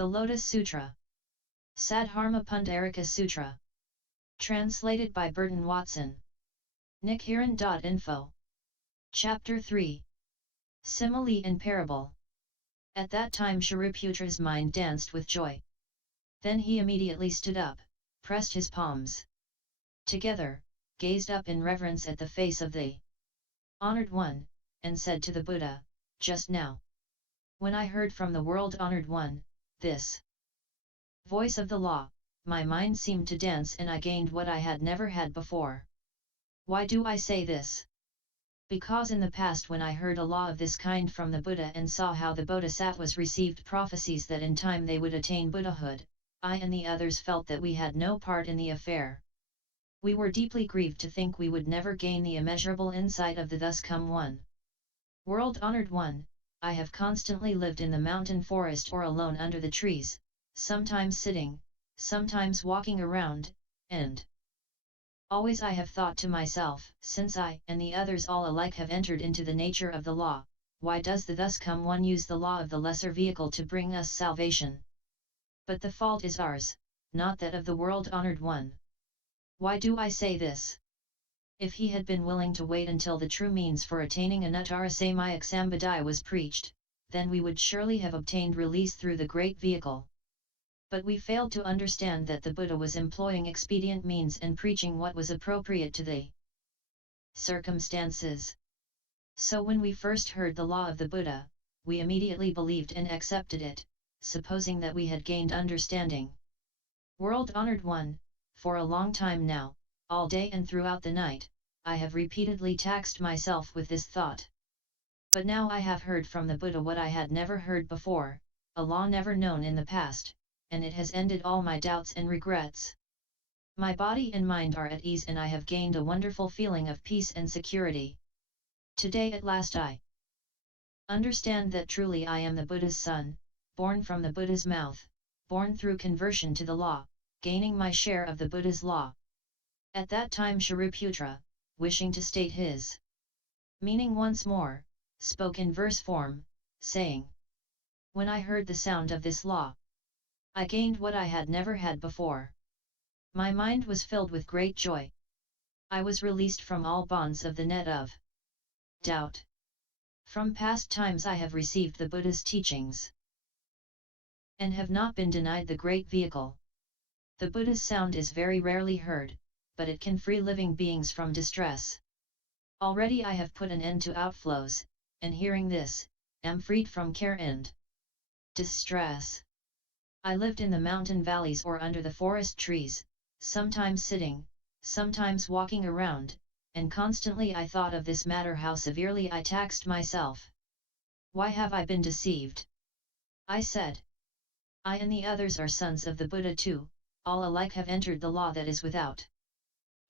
The Lotus Sutra. Sadharma Pundarika Sutra. Translated by Burton Watson. Nickhiran.info. Chapter 3. Simile and Parable. At that time Shariputra's mind danced with joy. Then he immediately stood up, pressed his palms together, gazed up in reverence at the face of the Honored One, and said to the Buddha, "Just now, when I heard from the world-honored one, this voice of the law, my mind seemed to dance and I gained what I had never had before. Why do I say this? Because in the past when I heard a law of this kind from the Buddha and saw how the Bodhisattvas received prophecies that in time they would attain Buddhahood, I and the others felt that we had no part in the affair. We were deeply grieved to think we would never gain the immeasurable insight of the thus come one. World-honored one, I have constantly lived in the mountain forest or alone under the trees, sometimes sitting, sometimes walking around, and always I have thought to myself, since I and the others all alike have entered into the nature of the law, why does the thus come one use the law of the lesser vehicle to bring us salvation? But the fault is ours, not that of the world-honored one. Why do I say this? If he had been willing to wait until the true means for attaining Anuttara Samyak Sambadhi was preached, then we would surely have obtained release through the great vehicle. But we failed to understand that the Buddha was employing expedient means and preaching what was appropriate to the circumstances. So when we first heard the law of the Buddha, we immediately believed and accepted it, supposing that we had gained understanding. World-honored one, for a long time now, all day and throughout the night, I have repeatedly taxed myself with this thought. But now I have heard from the Buddha what I had never heard before, a law never known in the past, and it has ended all my doubts and regrets. My body and mind are at ease and I have gained a wonderful feeling of peace and security. Today at last I understand that truly I am the Buddha's son, born from the Buddha's mouth, born through conversion to the law, gaining my share of the Buddha's law." At that time Shariputra, wishing to state his meaning once more, spoke in verse form, saying, "When I heard the sound of this law, I gained what I had never had before. My mind was filled with great joy. I was released from all bonds of the net of doubt. From past times I have received the Buddha's teachings, and have not been denied the great vehicle. The Buddha's sound is very rarely heard, but it can free living beings from distress. Already I have put an end to outflows, and hearing this, am freed from care and distress. I lived in the mountain valleys or under the forest trees, sometimes sitting, sometimes walking around, and constantly I thought of this matter, how severely I taxed myself. Why have I been deceived? I said, I and the others are sons of the Buddha too, all alike have entered the law that is without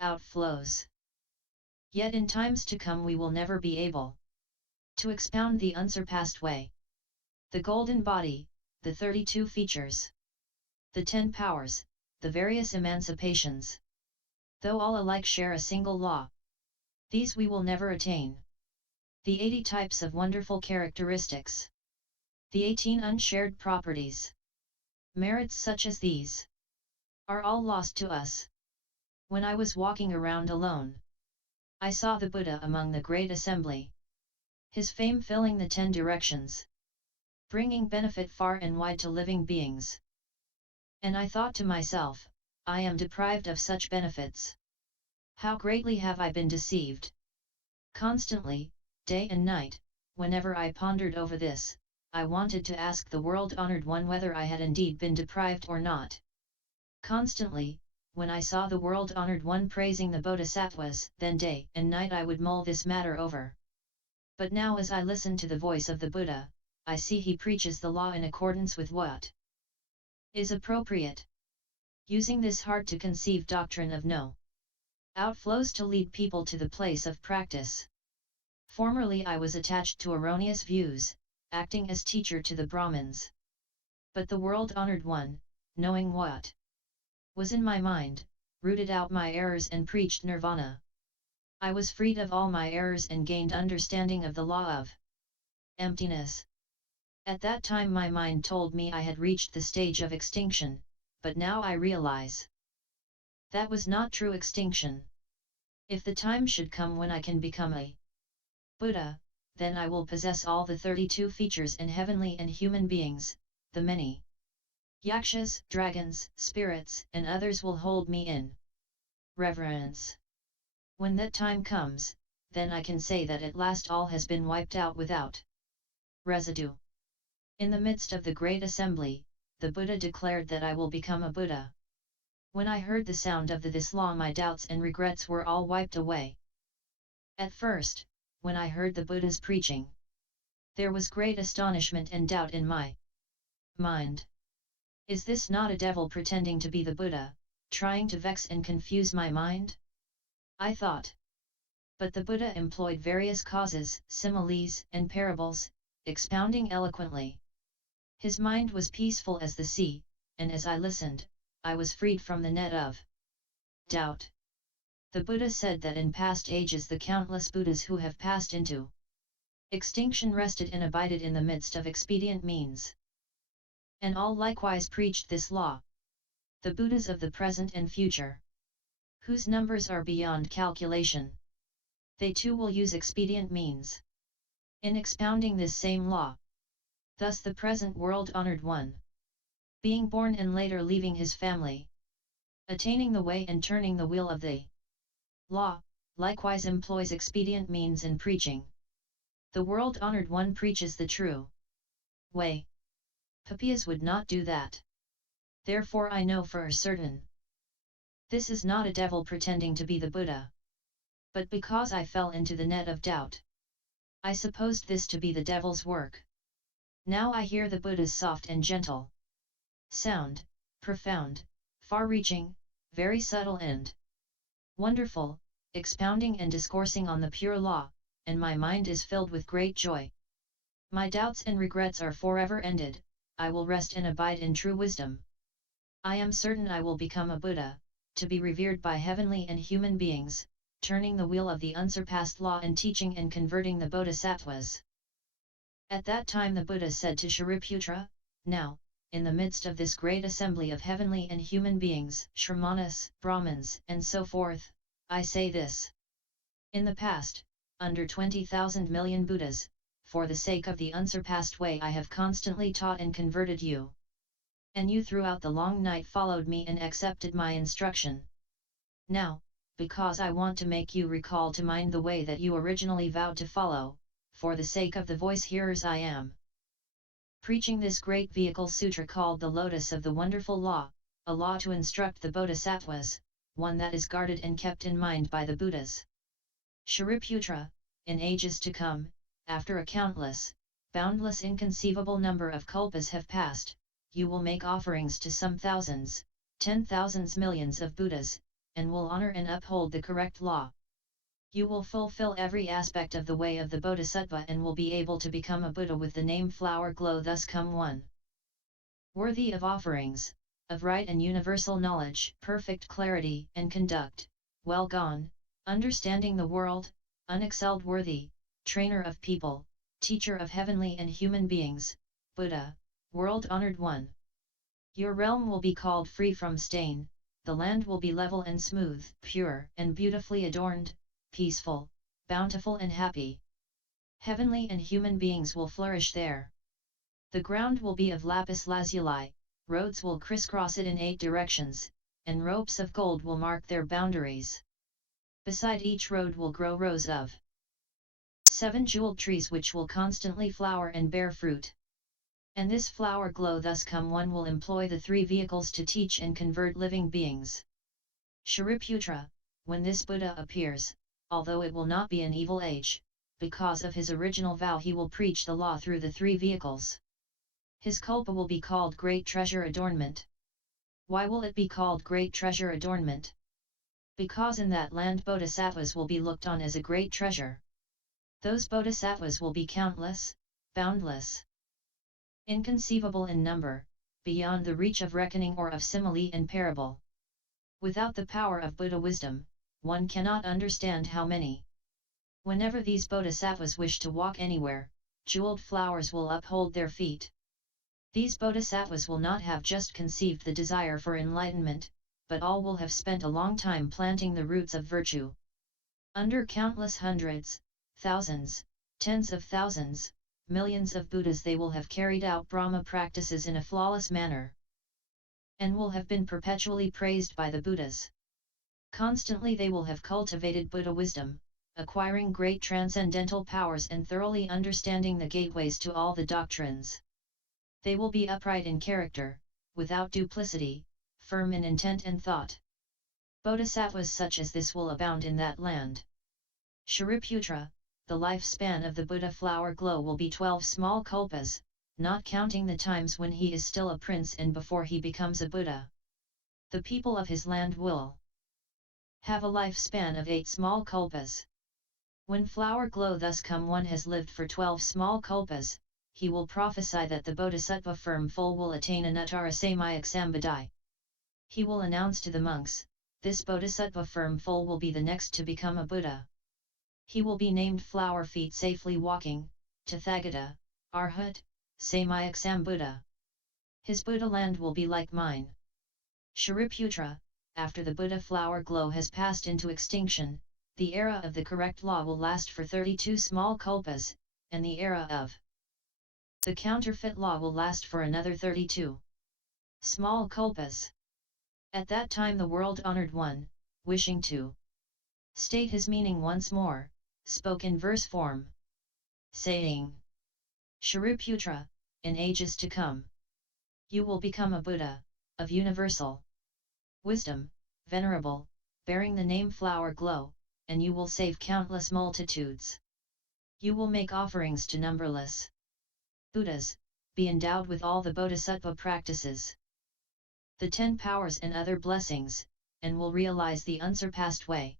outflows. Yet in times to come we will never be able to expound the unsurpassed way. The golden body, the 32 features, the 10 powers, the various emancipations. Though all alike share a single law, these we will never attain. The 80 types of wonderful characteristics, the 18 unshared properties, merits such as these, are all lost to us. When I was walking around alone, I saw the Buddha among the great assembly, his fame filling the 10 directions, bringing benefit far and wide to living beings. And I thought to myself, I am deprived of such benefits. How greatly have I been deceived? Constantly, day and night, whenever I pondered over this, I wanted to ask the world-honored one whether I had indeed been deprived or not. Constantly, when I saw the world-honored one praising the Bodhisattvas, then day and night I would mull this matter over. But now as I listen to the voice of the Buddha, I see he preaches the law in accordance with what is appropriate, using this hard-to-conceive doctrine of no outflows to lead people to the place of practice. Formerly I was attached to erroneous views, acting as teacher to the Brahmins. But the world-honored one, knowing what was in my mind, rooted out my errors and preached nirvana. I was freed of all my errors and gained understanding of the law of emptiness. At that time my mind told me I had reached the stage of extinction, but now I realize that was not true extinction. If the time should come when I can become a Buddha, then I will possess all the 32 features in heavenly and human beings, the many yakshas, dragons, spirits, and others will hold me in reverence. When that time comes, then I can say that at last all has been wiped out without residue. In the midst of the great assembly, the Buddha declared that I will become a Buddha. When I heard the sound of this law, my doubts and regrets were all wiped away. At first, when I heard the Buddha's preaching, there was great astonishment and doubt in my mind. Is this not a devil pretending to be the Buddha, trying to vex and confuse my mind? I thought. But the Buddha employed various causes, similes, and parables, expounding eloquently. His mind was peaceful as the sea, and as I listened, I was freed from the net of doubt. The Buddha said that in past ages the countless Buddhas who have passed into extinction rested and abided in the midst of expedient means. And all likewise preached this law. The Buddhas of the present and future, whose numbers are beyond calculation, they too will use expedient means in expounding this same law. Thus the present world-honored one, being born and later leaving his family, attaining the way and turning the wheel of the law, likewise employs expedient means in preaching. The world-honored one preaches the true way. Papias would not do that. Therefore I know for certain this is not a devil pretending to be the Buddha. But because I fell into the net of doubt, I supposed this to be the devil's work. Now I hear the Buddha's soft and gentle sound, profound, far-reaching, very subtle and wonderful, expounding and discoursing on the pure law, and my mind is filled with great joy. My doubts and regrets are forever ended, I will rest and abide in true wisdom. I am certain I will become a Buddha, to be revered by heavenly and human beings, turning the wheel of the unsurpassed law and teaching and converting the bodhisattvas. At that time the Buddha said to Shariputra, now, in the midst of this great assembly of heavenly and human beings, Shramanas, Brahmins, and so forth, I say this. In the past, under 20,000 million Buddhas, for the sake of the unsurpassed way I have constantly taught and converted you. And you throughout the long night followed me and accepted my instruction. Now, because I want to make you recall to mind the way that you originally vowed to follow, for the sake of the voice hearers I am preaching this great vehicle sutra called the Lotus of the Wonderful Law, a law to instruct the bodhisattvas, one that is guarded and kept in mind by the Buddhas. Shariputra, in ages to come, after a countless, boundless inconceivable number of kalpas have passed, you will make offerings to some thousands, 10,000s millions of Buddhas, and will honor and uphold the correct law. You will fulfill every aspect of the way of the Bodhisattva and will be able to become a Buddha with the name flower glow, thus come one worthy of offerings, of right and universal knowledge, perfect clarity and conduct, well gone, understanding the world, unexcelled worthy, trainer of people, teacher of heavenly and human beings, Buddha, world-honored one. Your realm will be called free from stain, the land will be level and smooth, pure and beautifully adorned, peaceful, bountiful and happy. Heavenly and human beings will flourish there. The ground will be of lapis lazuli, roads will crisscross it in 8 directions, and ropes of gold will mark their boundaries. Beside each road will grow rows of 7 jeweled trees which will constantly flower and bear fruit. And this flower glow thus come one will employ the 3 vehicles to teach and convert living beings. Shariputra, when this Buddha appears, although it will not be an evil age, because of his original vow he will preach the law through the 3 vehicles. His kalpa will be called Great Treasure Adornment. Why will it be called Great Treasure Adornment? Because in that land bodhisattvas will be looked on as a great treasure. Those bodhisattvas will be countless, boundless, inconceivable in number, beyond the reach of reckoning or of simile and parable. Without the power of Buddha wisdom, one cannot understand how many. Whenever these bodhisattvas wish to walk anywhere, jeweled flowers will uphold their feet. These bodhisattvas will not have just conceived the desire for enlightenment, but all will have spent a long time planting the roots of virtue. Under countless hundreds, thousands, tens of thousands, millions of Buddhas they will have carried out Brahma practices in a flawless manner, and will have been perpetually praised by the Buddhas. Constantly they will have cultivated Buddha wisdom, acquiring great transcendental powers and thoroughly understanding the gateways to all the doctrines. They will be upright in character, without duplicity, firm in intent and thought. Bodhisattvas such as this will abound in that land. Shariputra, the lifespan of the Buddha flower glow will be 12 small kalpas, not counting the times when he is still a prince and before he becomes a Buddha. The people of his land will have a lifespan of 8 small kalpas. When flower glow thus come one has lived for 12 small kalpas, he will prophesy that the Bodhisattva firm full will attain Anuttara Samyak Sambadhi. He will announce to the monks, this Bodhisattva firm full will be the next to become a Buddha. He will be named Flower Feet Safely Walking, Tathagata, Arhat, Samyak Sambuddha. His Buddha land will be like mine. Shariputra, after the Buddha flower glow has passed into extinction, the era of the correct law will last for 32 small kalpas, and the era of the counterfeit law will last for another 32 small kalpas. At that time the world-honored one, wishing to state his meaning once more, spoke in verse form, saying, Shariputra, in ages to come, you will become a Buddha, of universal wisdom, venerable, bearing the name Flower Glow, and you will save countless multitudes. You will make offerings to numberless Buddhas, be endowed with all the Bodhisattva practices, the 10 powers and other blessings, and will realize the unsurpassed way.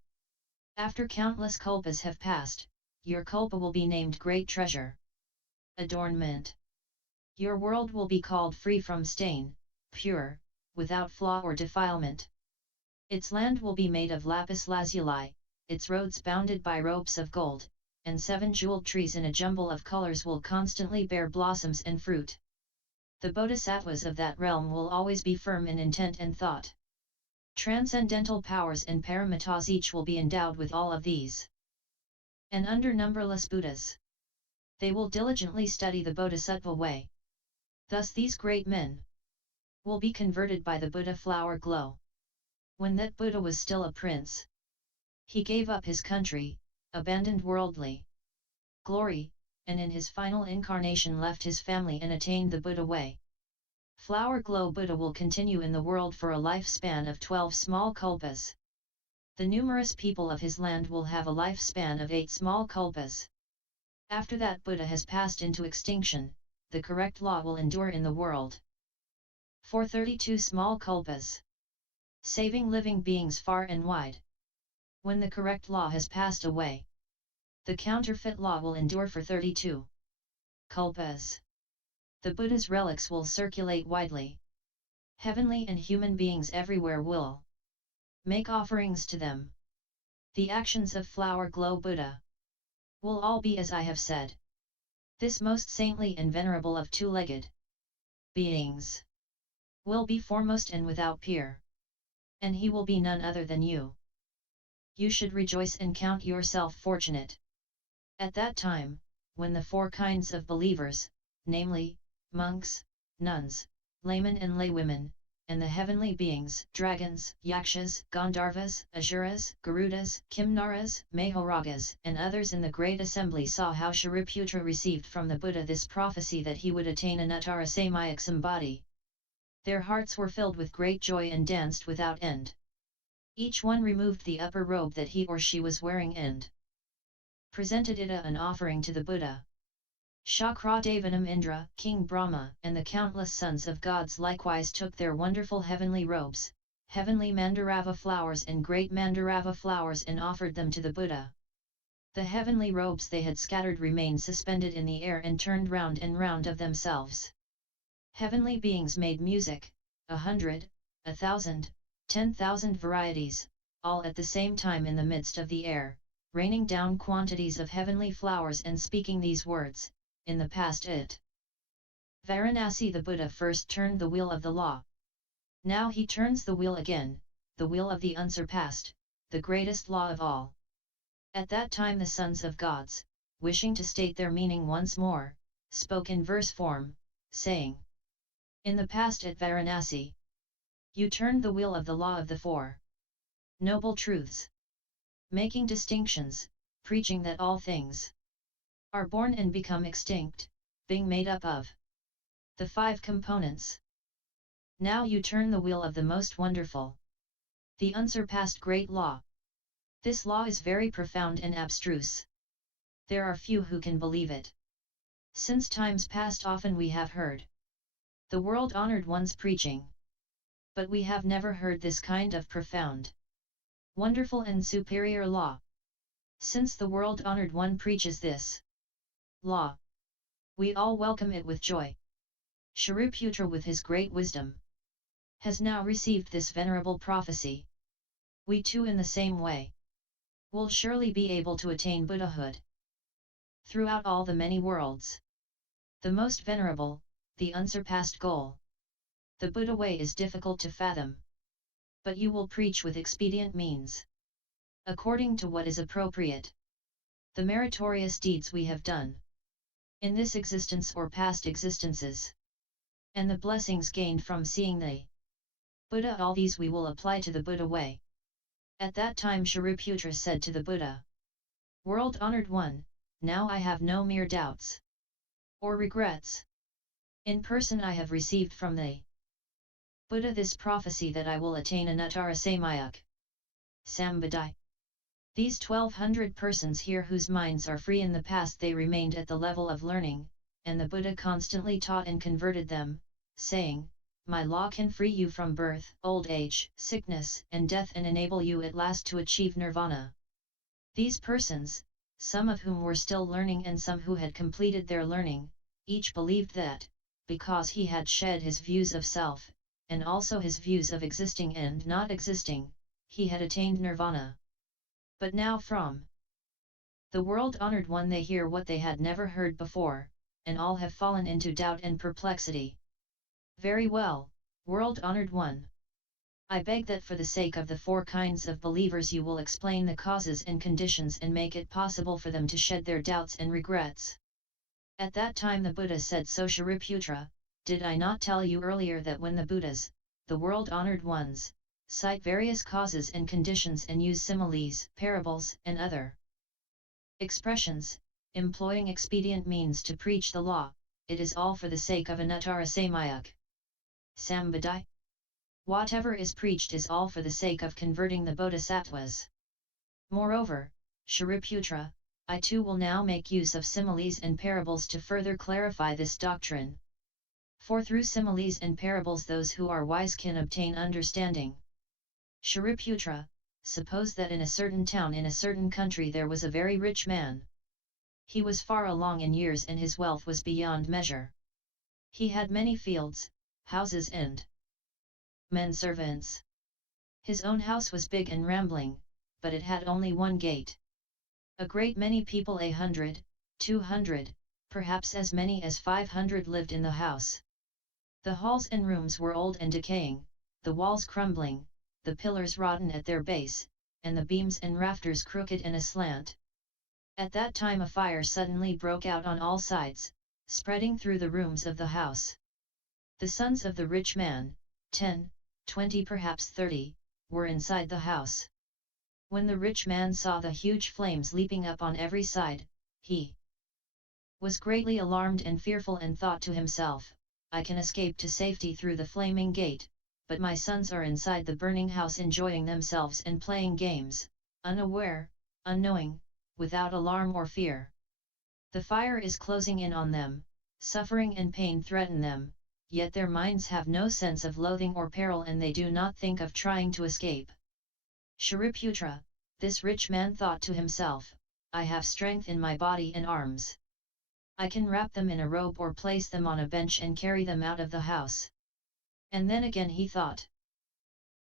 After countless kalpas have passed, your kalpa will be named Great Treasure. Adornment. Your world will be called free from stain, pure, without flaw or defilement. Its land will be made of lapis lazuli, its roads bounded by ropes of gold, and 7 jeweled trees in a jumble of colors will constantly bear blossoms and fruit. The bodhisattvas of that realm will always be firm in intent and thought. Transcendental powers and paramitas each will be endowed with all of these. And under numberless Buddhas, they will diligently study the bodhisattva way. Thus these great men will be converted by the Buddha flower glow. When that Buddha was still a prince, he gave up his country, abandoned worldly glory, and in his final incarnation left his family and attained the Buddha way. Flower Glow Buddha will continue in the world for a lifespan of 12 small kalpas. The numerous people of his land will have a lifespan of 8 small kalpas. After that Buddha has passed into extinction, the correct law will endure in the world for 32 small kalpas, saving living beings far and wide. When the correct law has passed away, the counterfeit law will endure for 32 kalpas. The Buddha's relics will circulate widely. Heavenly and human beings everywhere will make offerings to them. The actions of Flower Glow Buddha will all be as I have said. This most saintly and venerable of 2-legged beings will be foremost and without peer. And he will be none other than you. You should rejoice and count yourself fortunate. At that time, when the 4 kinds of believers, namely, monks, nuns, laymen and laywomen, and the heavenly beings, dragons, yakshas, gandharvas, asuras, garudas, kimnaras, mahoragas, and others in the great assembly saw how Shariputra received from the Buddha this prophecy that he would attain Anuttara Samyak Sambadhi. Their hearts were filled with great joy and danced without end. Each one removed the upper robe that he or she was wearing and presented it an offering to the Buddha. Shakradevanam Indra, King Brahma, and the countless sons of gods likewise took their wonderful heavenly robes, heavenly Mandarava flowers and great Mandarava flowers and offered them to the Buddha. The heavenly robes they had scattered remained suspended in the air and turned round and round of themselves. Heavenly beings made music, 100, 1,000, 10,000 varieties, all at the same time in the midst of the air, raining down quantities of heavenly flowers and speaking these words, in the past it. Varanasi the Buddha first turned the wheel of the law. Now he turns the wheel again, the wheel of the unsurpassed, the greatest law of all. At that time the sons of gods, wishing to state their meaning once more, spoke in verse form, saying, in the past at Varanasi, you turned the wheel of the law of the four noble truths, making distinctions, preaching that all things are born and become extinct, being made up of the five components. Now you turn the wheel of the most wonderful, the unsurpassed great law. This law is very profound and abstruse. There are few who can believe it. Since times past often we have heard the world-honored ones preaching. But we have never heard this kind of profound, wonderful and superior law. Since the world-honored one preaches this law, we all welcome it with joy. Shariputra with his great wisdom has now received this venerable prophecy. We too in the same way will surely be able to attain Buddhahood. Throughout all the many worlds, the most venerable, the unsurpassed goal, the Buddha way is difficult to fathom. But you will preach with expedient means, according to what is appropriate, the meritorious deeds we have done in this existence or past existences, and the blessings gained from seeing the Buddha. All these we will apply to the Buddha way. At that time Shariputra said to the Buddha, world-honored one, now I have no mere doubts or regrets. In person I have received from the Buddha this prophecy that I will attain Anuttara Samayuk Sambadhi. These 1200 persons here whose minds are free in the past they remained at the level of learning, and the Buddha constantly taught and converted them, saying, my law can free you from birth, old age, sickness, and death and enable you at last to achieve nirvana. These persons, some of whom were still learning and some who had completed their learning, each believed that, because he had shed his views of self, and also his views of existing and not existing, he had attained nirvana. But now from the world-honored one they hear what they had never heard before, and all have fallen into doubt and perplexity. Very well, world-honored one. I beg that for the sake of the four kinds of believers you will explain the causes and conditions and make it possible for them to shed their doubts and regrets. At that time the Buddha said, so Shariputra, did I not tell you earlier that when the Buddhas, the world-honored ones, cite various causes and conditions and use similes, parables, and other expressions, employing expedient means to preach the law, it is all for the sake of Anuttara Samayuk Sambadhi? Whatever is preached is all for the sake of converting the bodhisattvas. Moreover, Shariputra, I too will now make use of similes and parables to further clarify this doctrine. For through similes and parables those who are wise can obtain understanding. Shariputra, suppose that in a certain town in a certain country there was a very rich man. He was far along in years and his wealth was beyond measure. He had many fields, houses and men servants. His own house was big and rambling, but it had only one gate. A great many people, 100, 200, perhaps as many as 500 lived in the house. The halls and rooms were old and decaying, the walls crumbling, the pillars rotten at their base, and the beams and rafters crooked and aslant. At that time a fire suddenly broke out on all sides, spreading through the rooms of the house. The sons of the rich man, 10, 20 perhaps 30, were inside the house. When the rich man saw the huge flames leaping up on every side, he was greatly alarmed and fearful and thought to himself, I can escape to safety through the flaming gate, but my sons are inside the burning house enjoying themselves and playing games, unaware, unknowing, without alarm or fear. The fire is closing in on them, suffering and pain threaten them, yet their minds have no sense of loathing or peril and they do not think of trying to escape. Shariputra, this rich man thought to himself, I have strength in my body and arms. I can wrap them in a robe or place them on a bench and carry them out of the house. And then again he thought,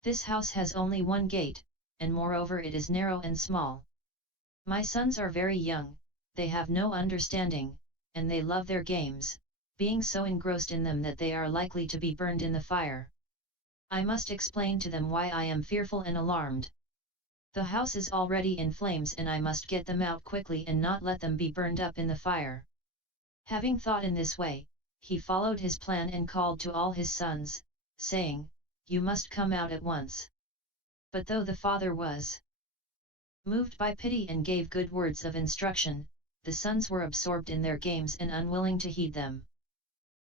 this house has only one gate, and moreover it is narrow and small. My sons are very young, they have no understanding, and they love their games, being so engrossed in them that they are likely to be burned in the fire. I must explain to them why I am fearful and alarmed. The house is already in flames and I must get them out quickly and not let them be burned up in the fire." Having thought in this way, he followed his plan and called to all his sons, saying, "You must come out at once." But though the father was moved by pity and gave good words of instruction, the sons were absorbed in their games and unwilling to heed them.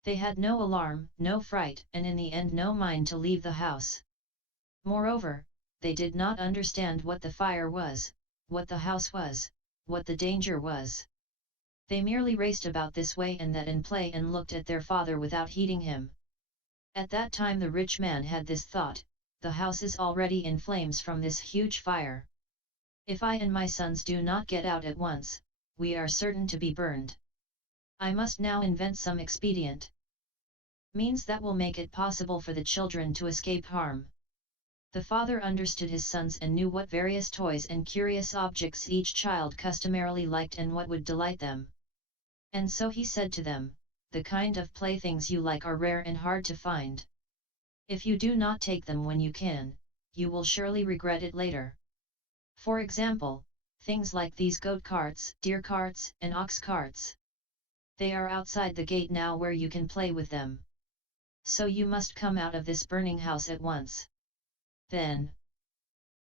They had no alarm, no fright, and in the end no mind to leave the house. Moreover, they did not understand what the fire was, what the house was, what the danger was. They merely raced about this way and that in play and looked at their father without heeding him. At that time the rich man had this thought: the house is already in flames from this huge fire. If I and my sons do not get out at once, we are certain to be burned. I must now invent some expedient means that will make it possible for the children to escape harm. The father understood his sons and knew what various toys and curious objects each child customarily liked and what would delight them. And so he said to them, "The kind of playthings you like are rare and hard to find. If you do not take them when you can, you will surely regret it later. For example, things like these goat carts, deer carts, and ox carts. They are outside the gate now where you can play with them. So you must come out of this burning house at once. Then,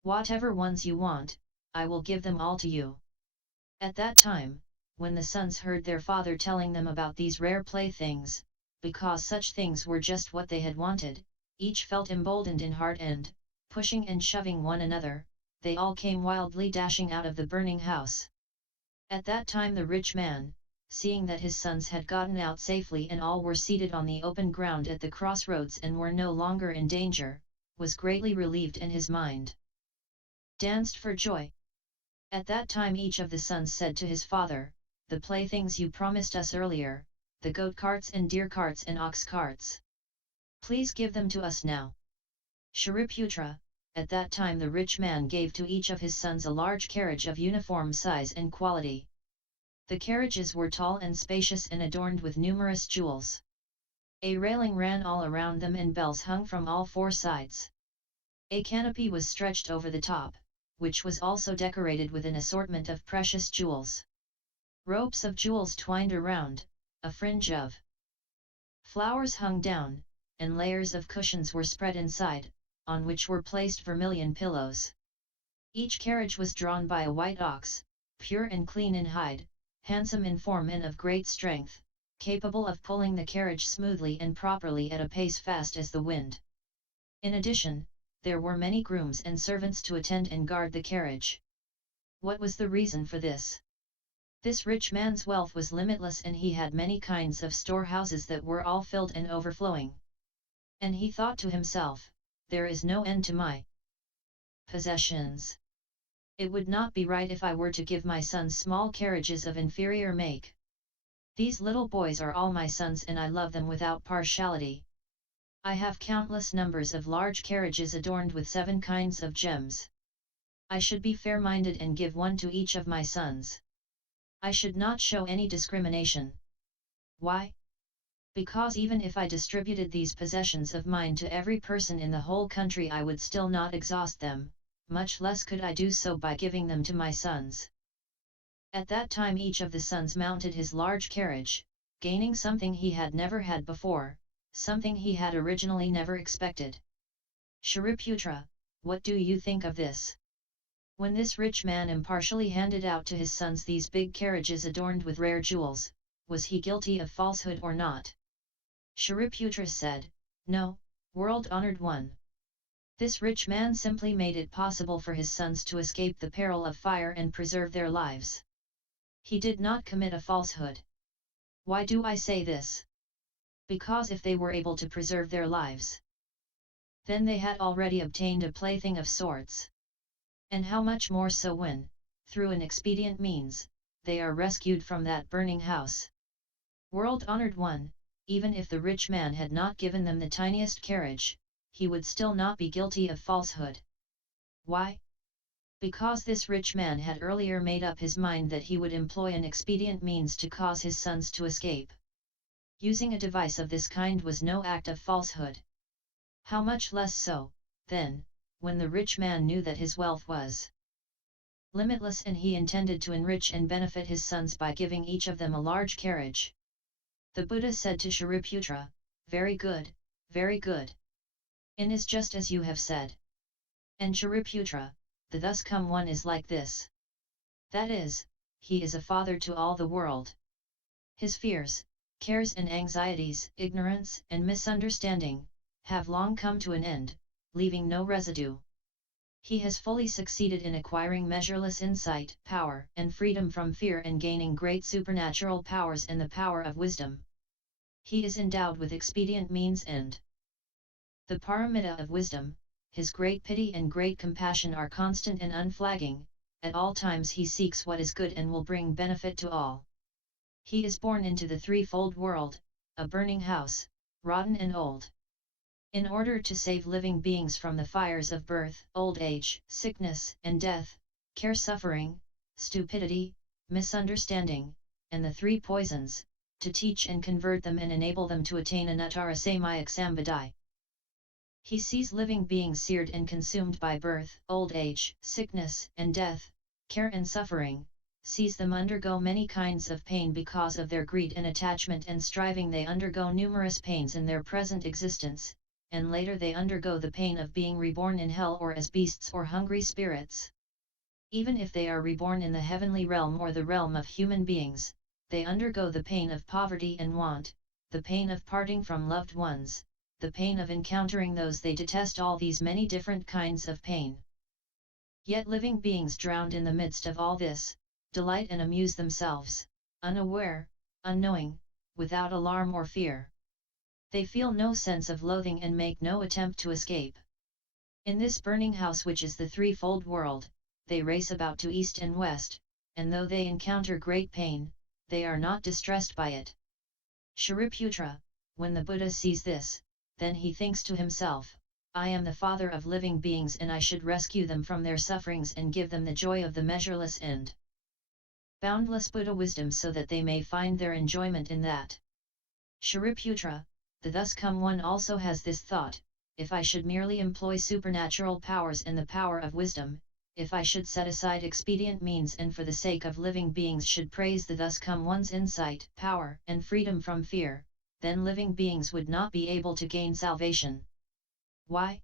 whatever ones you want, I will give them all to you." At that time, when the sons heard their father telling them about these rare playthings, because such things were just what they had wanted, each felt emboldened in heart and, pushing and shoving one another, they all came wildly dashing out of the burning house. At that time the rich man, seeing that his sons had gotten out safely and all were seated on the open ground at the crossroads and were no longer in danger, was greatly relieved and his mind danced for joy. At that time each of the sons said to his father, "The playthings you promised us earlier, the goat carts and deer carts and ox carts. Please give them to us now." Shariputra, at that time the rich man gave to each of his sons a large carriage of uniform size and quality. The carriages were tall and spacious and adorned with numerous jewels. A railing ran all around them and bells hung from all four sides. A canopy was stretched over the top, which was also decorated with an assortment of precious jewels. Ropes of jewels twined around, a fringe of flowers hung down, and layers of cushions were spread inside, on which were placed vermillion pillows. Each carriage was drawn by a white ox, pure and clean in hide, handsome in form and of great strength, capable of pulling the carriage smoothly and properly at a pace fast as the wind. In addition, there were many grooms and servants to attend and guard the carriage. What was the reason for this? This rich man's wealth was limitless and he had many kinds of storehouses that were all filled and overflowing. And he thought to himself, "There is no end to my possessions. It would not be right if I were to give my sons small carriages of inferior make. These little boys are all my sons and I love them without partiality. I have countless numbers of large carriages adorned with 7 kinds of gems. I should be fair-minded and give one to each of my sons. I should not show any discrimination. Why? Because even if I distributed these possessions of mine to every person in the whole country I would still not exhaust them, much less could I do so by giving them to my sons." At that time each of the sons mounted his large carriage, gaining something he had never had before, something he had originally never expected. "Shariputra, what do you think of this?" When this rich man impartially handed out to his sons these big carriages adorned with rare jewels, was he guilty of falsehood or not? Shariputra said, "No, world-honored one. This rich man simply made it possible for his sons to escape the peril of fire and preserve their lives. He did not commit a falsehood. Why do I say this? Because if they were able to preserve their lives, then they had already obtained a plaything of sorts. And how much more so when, through an expedient means, they are rescued from that burning house. World-honored one, even if the rich man had not given them the tiniest carriage, he would still not be guilty of falsehood. Why? Because this rich man had earlier made up his mind that he would employ an expedient means to cause his sons to escape. Using a device of this kind was no act of falsehood. How much less so, then, when the rich man knew that his wealth was limitless and he intended to enrich and benefit his sons by giving each of them a large carriage. The Buddha said to Shariputra, "Very good, very good. It is just as you have said. And Shariputra, the thus come one is like this. That is, he is a father to all the world. His fears, cares and anxieties, ignorance and misunderstanding, have long come to an end, leaving no residue. He has fully succeeded in acquiring measureless insight, power and freedom from fear and gaining great supernatural powers and the power of wisdom. He is endowed with expedient means and the paramita of wisdom. His great pity and great compassion are constant and unflagging, at all times he seeks what is good and will bring benefit to all. He is born into the threefold world, a burning house, rotten and old. In order to save living beings from the fires of birth, old age, sickness and death, care, suffering, stupidity, misunderstanding, and the three poisons, to teach and convert them and enable them to attain anuttara samyak sambadhi. He sees living beings seared and consumed by birth, old age, sickness and death, care and suffering, sees them undergo many kinds of pain because of their greed and attachment and striving. They undergo numerous pains in their present existence, and later they undergo the pain of being reborn in hell or as beasts or hungry spirits. Even if they are reborn in the heavenly realm or the realm of human beings, they undergo the pain of poverty and want, the pain of parting from loved ones, the pain of encountering those they detest, all these many different kinds of pain. Yet living beings drowned in the midst of all this, delight and amuse themselves, unaware, unknowing, without alarm or fear. They feel no sense of loathing and make no attempt to escape. In this burning house which is the threefold world, they race about to east and west, and though they encounter great pain, they are not distressed by it. Shariputra, when the Buddha sees this, then he thinks to himself, I am the father of living beings and I should rescue them from their sufferings and give them the joy of the measureless and boundless Buddha wisdom so that they may find their enjoyment in that. Shariputra, the thus come one also has this thought, if I should merely employ supernatural powers and the power of wisdom, if I should set aside expedient means and for the sake of living beings should praise the thus come one's insight, power and freedom from fear, then living beings would not be able to gain salvation. Why?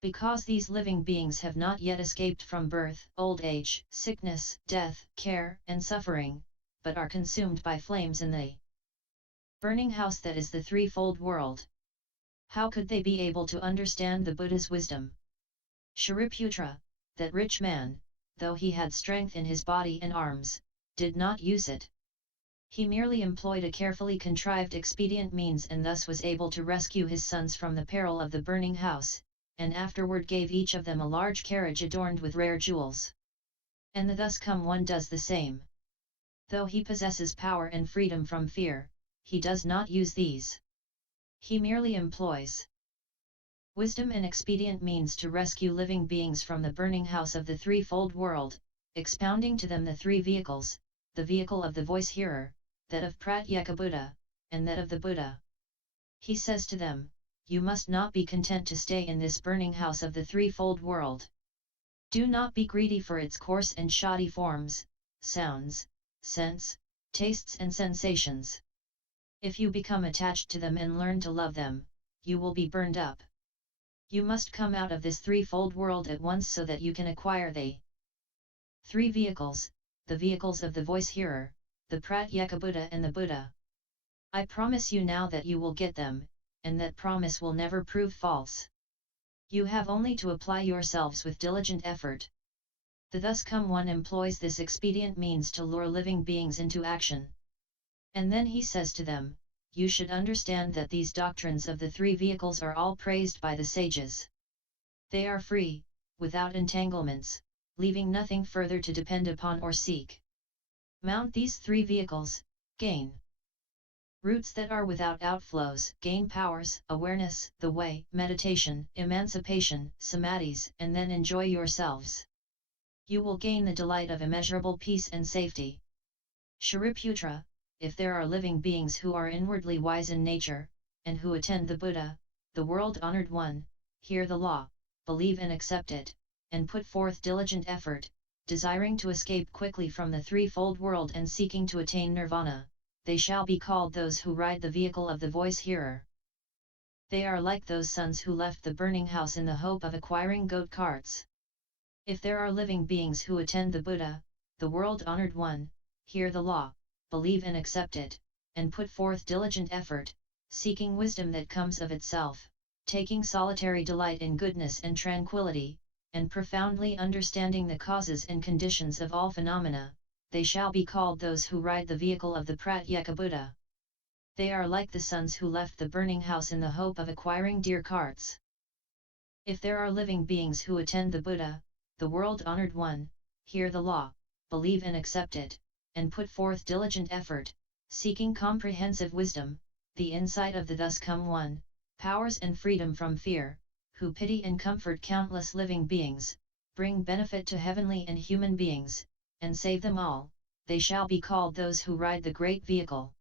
Because these living beings have not yet escaped from birth, old age, sickness, death, care and suffering, but are consumed by flames in the burning house that is the threefold world. How could they be able to understand the Buddha's wisdom? Shariputra, that rich man, though he had strength in his body and arms, did not use it. He merely employed a carefully contrived expedient means and thus was able to rescue his sons from the peril of the burning house, and afterward gave each of them a large carriage adorned with rare jewels. And the thus come one does the same. Though he possesses power and freedom from fear, he does not use these. He merely employs wisdom and expedient means to rescue living beings from the burning house of the threefold world, expounding to them the three vehicles, the vehicle of the voice-hearer, that of Pratyeka Buddha, and that of the Buddha. He says to them, you must not be content to stay in this burning house of the threefold world. Do not be greedy for its coarse and shoddy forms, sounds, scents, tastes and sensations. If you become attached to them and learn to love them, you will be burned up. You must come out of this threefold world at once so that you can acquire the three vehicles, the vehicles of the voice-hearer, the Pratyeka Buddha and the Buddha. I promise you now that you will get them, and that promise will never prove false. You have only to apply yourselves with diligent effort. The thus come one employs this expedient means to lure living beings into action. And then he says to them, you should understand that these doctrines of the three vehicles are all praised by the sages. They are free, without entanglements, leaving nothing further to depend upon or seek. Mount these three vehicles, gain roots that are without outflows, gain powers, awareness, the way, meditation, emancipation, samadhis, and then enjoy yourselves. you will gain the delight of immeasurable peace and safety. Shariputra, if there are living beings who are inwardly wise in nature, and who attend the Buddha, the world-honored one, hear the law, believe and accept it, and put forth diligent effort, desiring to escape quickly from the threefold world and seeking to attain nirvana, they shall be called those who ride the vehicle of the voice-hearer. They are like those sons who left the burning house in the hope of acquiring goat carts. If there are living beings who attend the Buddha, the world-honored one, hear the law, believe and accept it, and put forth diligent effort, seeking wisdom that comes of itself, taking solitary delight in goodness and tranquility, and profoundly understanding the causes and conditions of all phenomena, they shall be called those who ride the vehicle of the Pratyeka Buddha. They are like the sons who left the burning house in the hope of acquiring deer carts. If there are living beings who attend the Buddha, the world-honored one, hear the law, believe and accept it, and put forth diligent effort, seeking comprehensive wisdom, the insight of the thus come one, powers and freedom from fear, who pity and comfort countless living beings, bring benefit to heavenly and human beings, and save them all, they shall be called those who ride the great vehicle.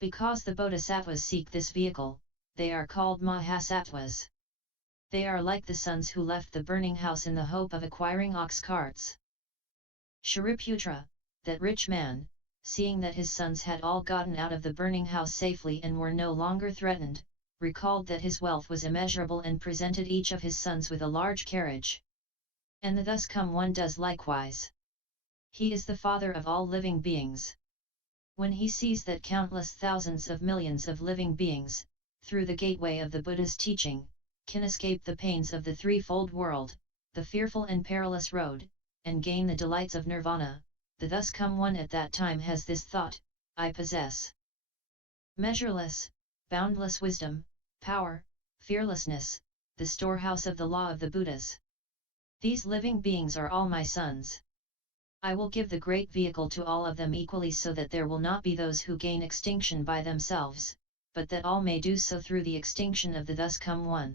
Because the bodhisattvas seek this vehicle, they are called mahasattvas. They are like the sons who left the burning house in the hope of acquiring ox carts. Shariputra, that rich man, seeing that his sons had all gotten out of the burning house safely and were no longer threatened, recalled that his wealth was immeasurable and presented each of his sons with a large carriage. And the thus come one does likewise. He is the father of all living beings. When he sees that countless thousands of millions of living beings, through the gateway of the Buddha's teaching, can escape the pains of the threefold world, the fearful and perilous road, and gain the delights of nirvana, the thus come one at that time has this thought, I possess measureless, boundless wisdom, power, fearlessness, the storehouse of the law of the Buddhas. These living beings are all my sons. I will give the great vehicle to all of them equally so that there will not be those who gain extinction by themselves, but that all may do so through the extinction of the thus come one.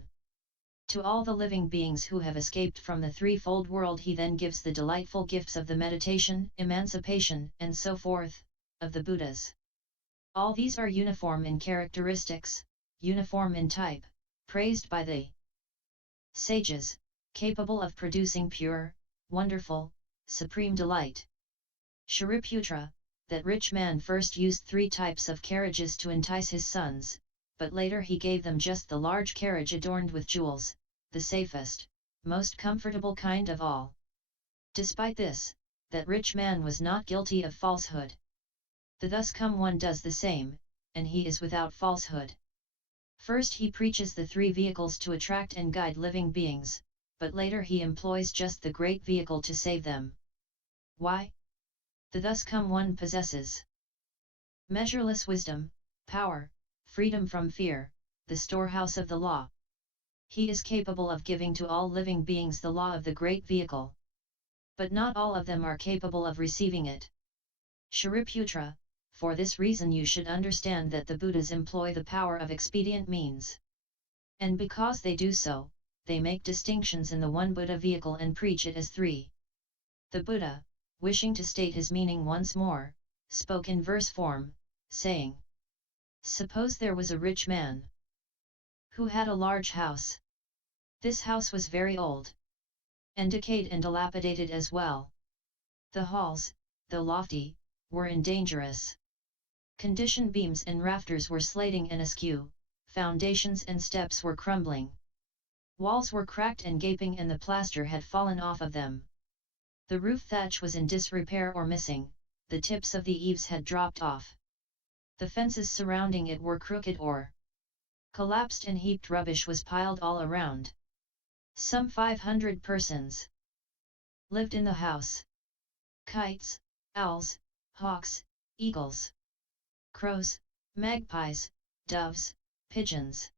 To all the living beings who have escaped from the threefold world he then gives the delightful gifts of the meditation, emancipation, and so forth, of the Buddhas. All these are uniform in characteristics, uniform in type, praised by the sages, capable of producing pure, wonderful, supreme delight. Shariputra, that rich man first used 3 types of carriages to entice his sons, but later he gave them just the large carriage adorned with jewels, the safest, most comfortable kind of all. Despite this, that rich man was not guilty of falsehood. The thus come one does the same, and he is without falsehood. First he preaches the 3 vehicles to attract and guide living beings, but later he employs just the great vehicle to save them. Why? The thus come one possesses measureless wisdom, power, freedom from fear, the storehouse of the law. He is capable of giving to all living beings the law of the great vehicle. But not all of them are capable of receiving it. Shariputra, for this reason you should understand that the Buddhas employ the power of expedient means. And because they do so, they make distinctions in the one Buddha vehicle and preach it as 3. The Buddha, wishing to state his meaning once more, spoke in verse form, saying, suppose there was a rich man who had a large house. This house was very old, and decayed and dilapidated as well. The halls, though lofty, were in dangerous condition. Beams and rafters were slating and askew, foundations and steps were crumbling. Walls were cracked and gaping and the plaster had fallen off of them. The roof thatch was in disrepair or missing, the tips of the eaves had dropped off. The fences surrounding it were crooked or collapsed and heaped rubbish was piled all around. Some 500 persons lived in the house. Kites, owls, hawks, eagles, crows, magpies, doves, pigeons,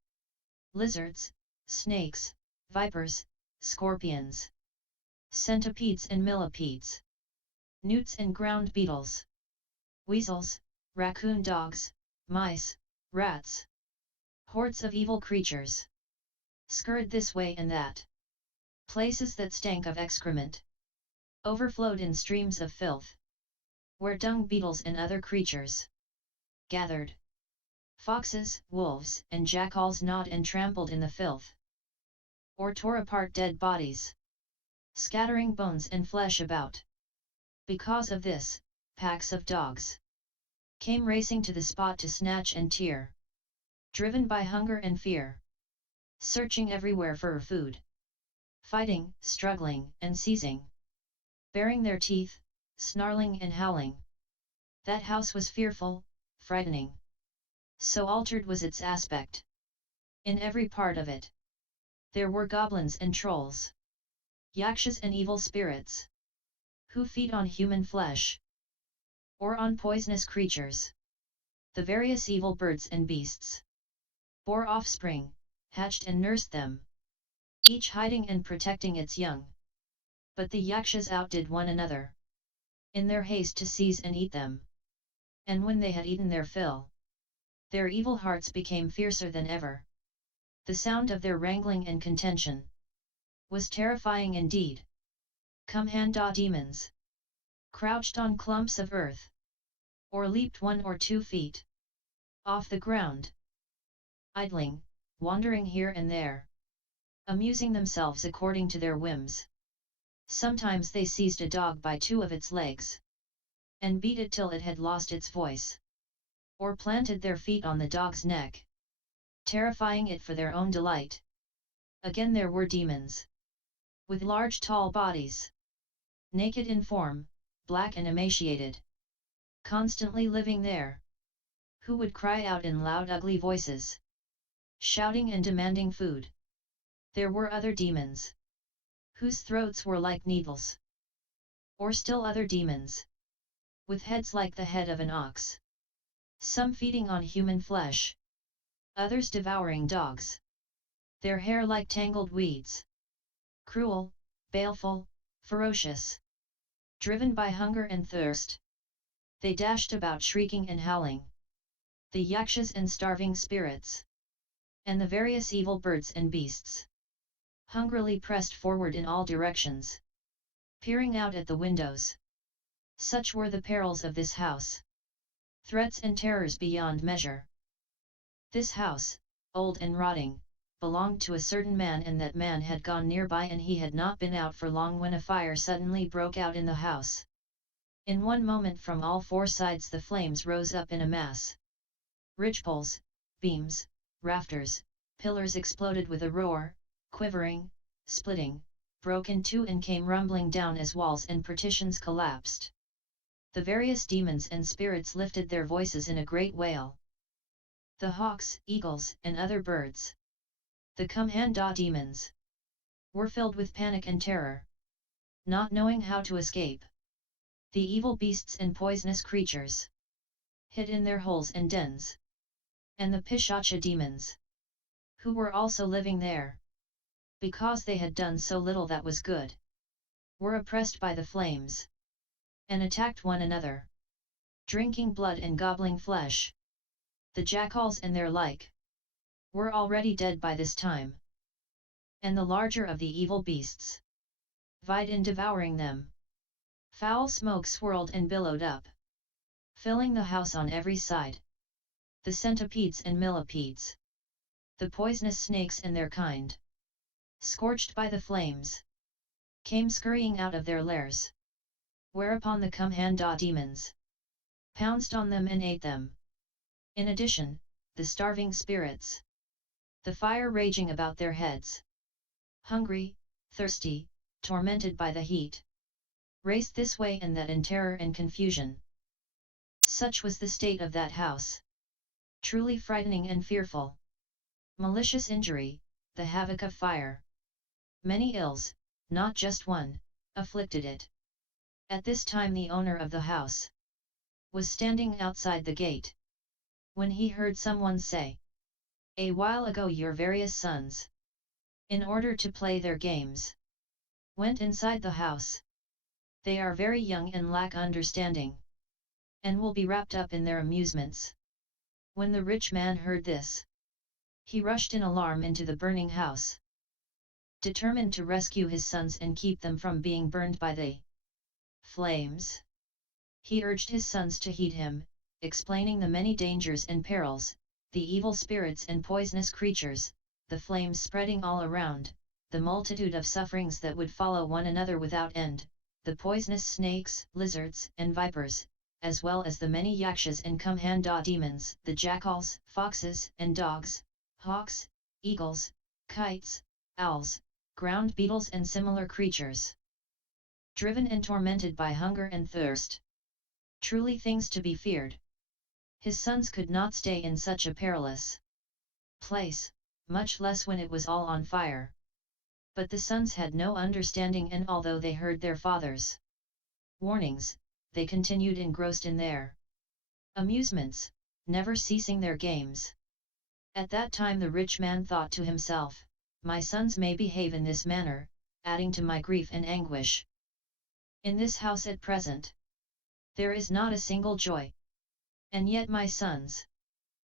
lizards, snakes, vipers, scorpions, centipedes and millipedes, newts and ground beetles, weasels, raccoon dogs, mice, rats, hordes of evil creatures, scurried this way and that. Places that stank of excrement. overflowed in streams of filth, where dung beetles and other creatures gathered. Foxes, wolves, and jackals gnawed and trampled in the filth, or tore apart dead bodies, scattering bones and flesh about. Because of this, packs of dogs came racing to the spot to snatch and tear, driven by hunger and fear, searching everywhere for food, fighting, struggling, and seizing, baring their teeth, snarling and howling. That house was fearful, frightening. So altered was its aspect. In every part of it, there were goblins and trolls, yakshas and evil spirits, who feed on human flesh, or on poisonous creatures. The various evil birds and beasts bore offspring, hatched and nursed them, each hiding and protecting its young. But the yakshas outdid one another in their haste to seize and eat them. And when they had eaten their fill, their evil hearts became fiercer than ever. The sound of their wrangling and contention was terrifying indeed. Kamhanda demons crouched on clumps of earth, or leaped 1 or 2 feet off the ground, idling, wandering here and there, amusing themselves according to their whims. Sometimes they seized a dog by 2 of its legs, and beat it till it had lost its voice, or planted their feet on the dog's neck, terrifying it for their own delight. Again there were demons, with large tall bodies, naked in form, black and emaciated, constantly living there, who would cry out in loud ugly voices, shouting and demanding food. There were other demons, whose throats were like needles, or still other demons, with heads like the head of an ox, some feeding on human flesh, others devouring dogs, their hair like tangled weeds, cruel, baleful, ferocious, driven by hunger and thirst. They dashed about shrieking and howling. The yakshas and starving spirits, and the various evil birds and beasts, hungrily pressed forward in all directions, peering out at the windows. Such were the perils of this house. Threats and terrors beyond measure. This house, old and rotting, belonged to a certain man, and that man had gone nearby, and he had not been out for long when a fire suddenly broke out in the house. In one moment from all 4 sides the flames rose up in a mass. Ridgepoles, beams, rafters, pillars exploded with a roar, quivering, splitting, broke in 2 and came rumbling down as walls and partitions collapsed. The various demons and spirits lifted their voices in a great wail. The hawks, eagles, and other birds, the Kamhanda demons, were filled with panic and terror, not knowing how to escape. The evil beasts and poisonous creatures hid in their holes and dens, and the Pishacha demons, who were also living there, because they had done so little that was good, were oppressed by the flames, and attacked one another, drinking blood and gobbling flesh. The jackals and their like were already dead by this time, and the larger of the evil beasts vied in devouring them. Foul smoke swirled and billowed up, filling the house on every side. The centipedes and millipedes, the poisonous snakes and their kind, scorched by the flames, came scurrying out of their lairs, whereupon the Kamhanda demons pounced on them and ate them. In addition, the starving spirits, the fire raging about their heads, hungry, thirsty, tormented by the heat, raced this way and that in terror and confusion. Such was the state of that house. Truly frightening and fearful. Malicious injury, the havoc of fire. Many ills, not just one, afflicted it. At this time the owner of the house was standing outside the gate, when he heard someone say, "A while ago your various sons, in order to play their games, went inside the house. They are very young and lack understanding, and will be wrapped up in their amusements." When the rich man heard this, he rushed in alarm into the burning house, determined to rescue his sons and keep them from being burned by the Flames. He urged his sons to heed him, explaining the many dangers and perils, the evil spirits and poisonous creatures, the flames spreading all around, the multitude of sufferings that would follow one another without end, the poisonous snakes, lizards, and vipers, as well as the many yakshas and kumhanda demons, the jackals, foxes, and dogs, hawks, eagles, kites, owls, ground beetles and similar creatures. Driven and tormented by hunger and thirst. Truly things to be feared. His sons could not stay in such a perilous place, much less when it was all on fire. But the sons had no understanding, and although they heard their father's warnings, they continued engrossed in their amusements, never ceasing their games. At that time the rich man thought to himself, "My sons may behave in this manner, adding to my grief and anguish. In this house at present, there is not a single joy. And yet my sons,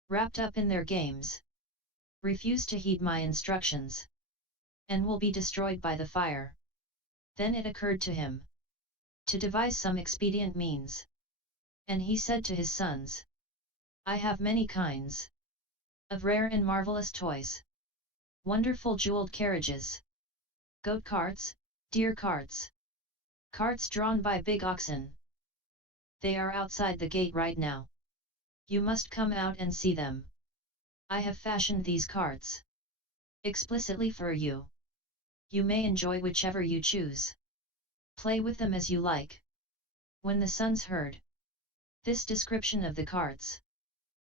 wrapped up in their games, refuse to heed my instructions, and will be destroyed by the fire." Then it occurred to him to devise some expedient means. And he said to his sons, "I have many kinds of rare and marvelous toys, wonderful jeweled carriages, goat carts, deer carts, carts drawn by big oxen. They are outside the gate right now. You must come out and see them. I have fashioned these carts explicitly for you. You may enjoy whichever you choose. Play with them as you like." When the sons heard this description of the carts,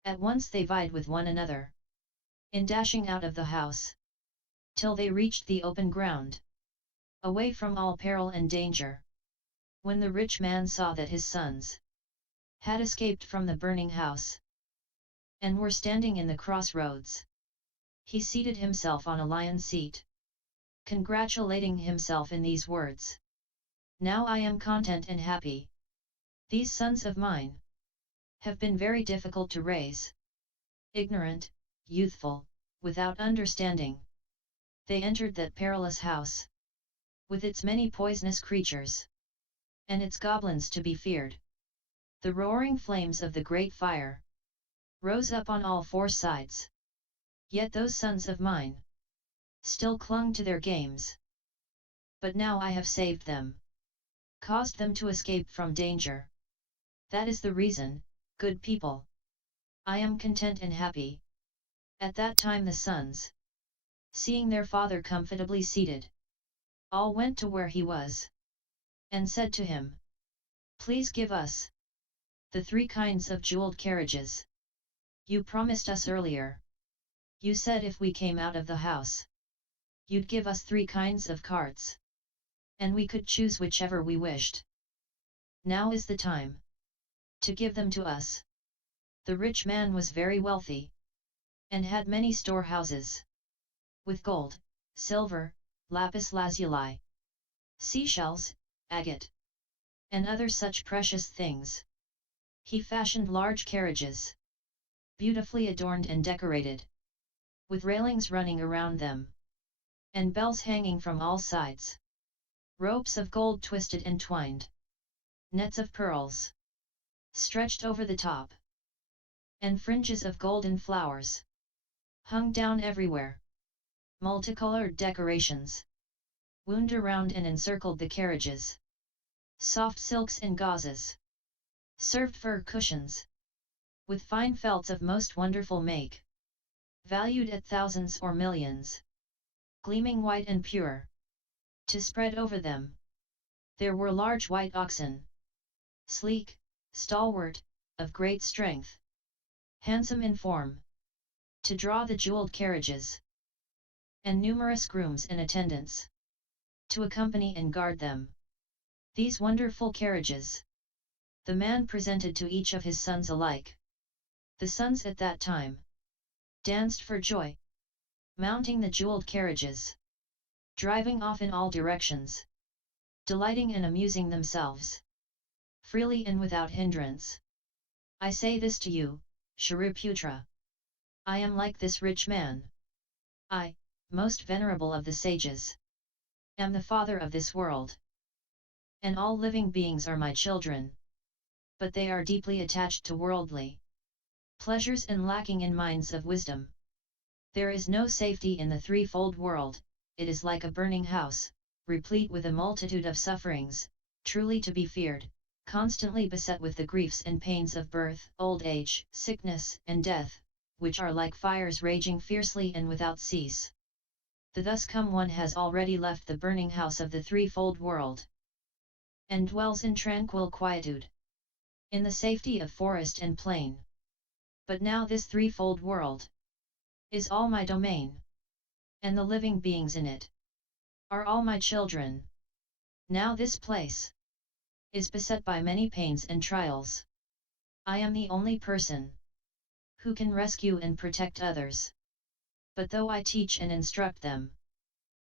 at once they vied with one another in dashing out of the house, till they reached the open ground, away from all peril and danger. When the rich man saw that his sons had escaped from the burning house, and were standing in the crossroads, he seated himself on a lion's seat, congratulating himself in these words: "Now I am content and happy. These sons of mine have been very difficult to raise. Ignorant, youthful, without understanding. They entered that perilous house, with its many poisonous creatures, and its goblins to be feared. The roaring flames of the great fire rose up on all four sides. Yet those sons of mine still clung to their games. But now I have saved them, caused them to escape from danger. That is the reason, good people. I am content and happy." At that time the sons, seeing their father comfortably seated, all went to where he was, and said to him, "Please give us the 3 kinds of jeweled carriages you promised us earlier. You said if we came out of the house, you'd give us 3 kinds of carts, and we could choose whichever we wished. Now is the time to give them to us." The rich man was very wealthy, and had many storehouses, with gold, silver, lapis lazuli, seashells, agate, and other such precious things. He fashioned large carriages, beautifully adorned and decorated, with railings running around them, and bells hanging from all sides, ropes of gold twisted and twined, nets of pearls stretched over the top, and fringes of golden flowers hung down everywhere. Multicolored decorations wound around and encircled the carriages. Soft silks and gauzes served fur cushions, with fine felts of most wonderful make, valued at thousands or millions, gleaming white and pure, to spread over them. There were large white oxen, sleek, stalwart, of great strength, handsome in form, to draw the jeweled carriages, and numerous grooms and attendants, to accompany and guard them. These wonderful carriages the man presented to each of his sons alike. The sons at that time danced for joy, mounting the jeweled carriages, driving off in all directions, delighting and amusing themselves, freely and without hindrance. I say this to you, Shariputra. I am like this rich man. I, most venerable of the sages, am the father of this world. And all living beings are my children. But they are deeply attached to worldly pleasures and lacking in minds of wisdom. There is no safety in the threefold world, it is like a burning house, replete with a multitude of sufferings, truly to be feared, constantly beset with the griefs and pains of birth, old age, sickness, and death, which are like fires raging fiercely and without cease. The thus come one has already left the burning house of the threefold world, and dwells in tranquil quietude, in the safety of forest and plain. But now this threefold world is all my domain, and the living beings in it are all my children. Now this place is beset by many pains and trials. I am the only person who can rescue and protect others. But though I teach and instruct them,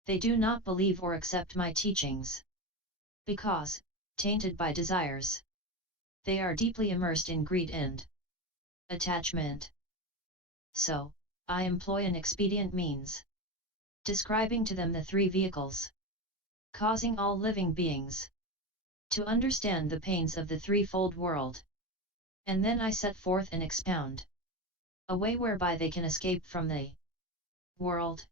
they do not believe or accept my teachings, because, tainted by desires, they are deeply immersed in greed and attachment. So, I employ an expedient means, describing to them the three vehicles, causing all living beings to understand the pains of the threefold world. And then I set forth and expound a way whereby they can escape from the world.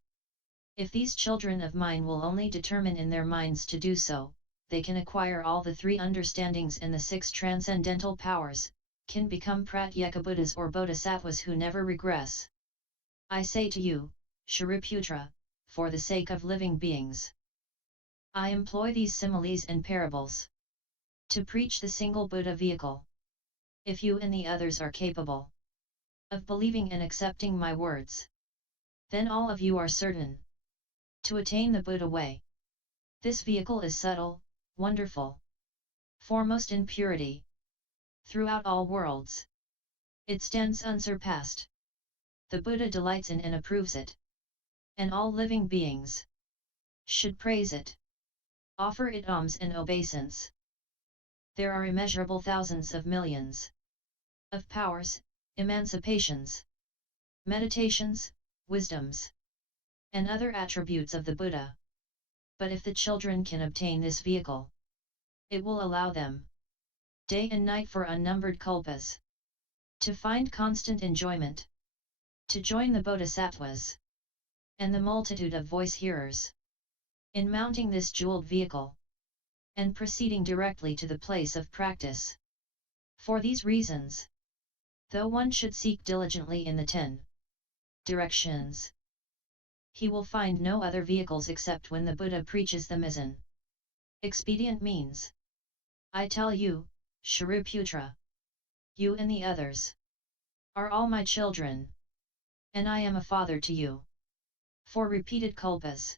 If these children of mine will only determine in their minds to do so, they can acquire all the three understandings and the six transcendental powers, can become pratyeka or bodhisattvas who never regress. I say to you, Shariputra, for the sake of living beings, I employ these similes and parables to preach the single Buddha vehicle. If you and the others are capable of believing and accepting my words, then all of you are certain to attain the Buddha way. This vehicle is subtle, wonderful, foremost in purity, throughout all worlds. It stands unsurpassed. The Buddha delights in and approves it, and all living beings should praise it, offer it alms and obeisance. There are immeasurable thousands of millions of powers, emancipations, meditations, wisdoms, and other attributes of the Buddha. But if the children can obtain this vehicle, it will allow them, day and night for unnumbered kalpas, to find constant enjoyment, to join the bodhisattvas, and the multitude of voice-hearers, in mounting this jeweled vehicle, and proceeding directly to the place of practice. For these reasons, though one should seek diligently in the 10 directions, he will find no other vehicles except when the Buddha preaches them as an expedient means. I tell you, Shariputra, you and the others are all my children, and I am a father to you. For repeated kalpas,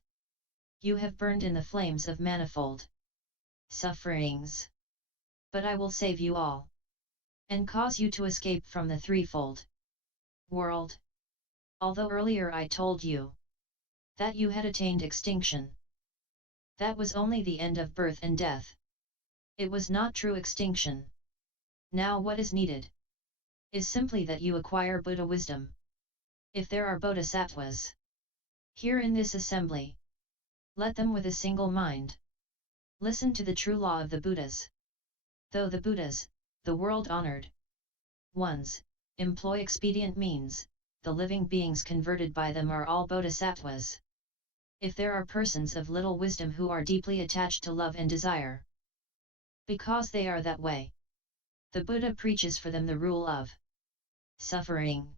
you have burned in the flames of manifold sufferings. But I will save you all, and cause you to escape from the threefold world. Although earlier I told you that you had attained extinction, that was only the end of birth and death. It was not true extinction. Now what is needed is simply that you acquire Buddha wisdom. If there are bodhisattvas here in this assembly, let them with a single mind listen to the true law of the Buddhas. Though the Buddhas, the world-honored ones, employ expedient means, the living beings converted by them are all bodhisattvas. If there are persons of little wisdom who are deeply attached to love and desire, because they are that way, the Buddha preaches for them the rule of suffering.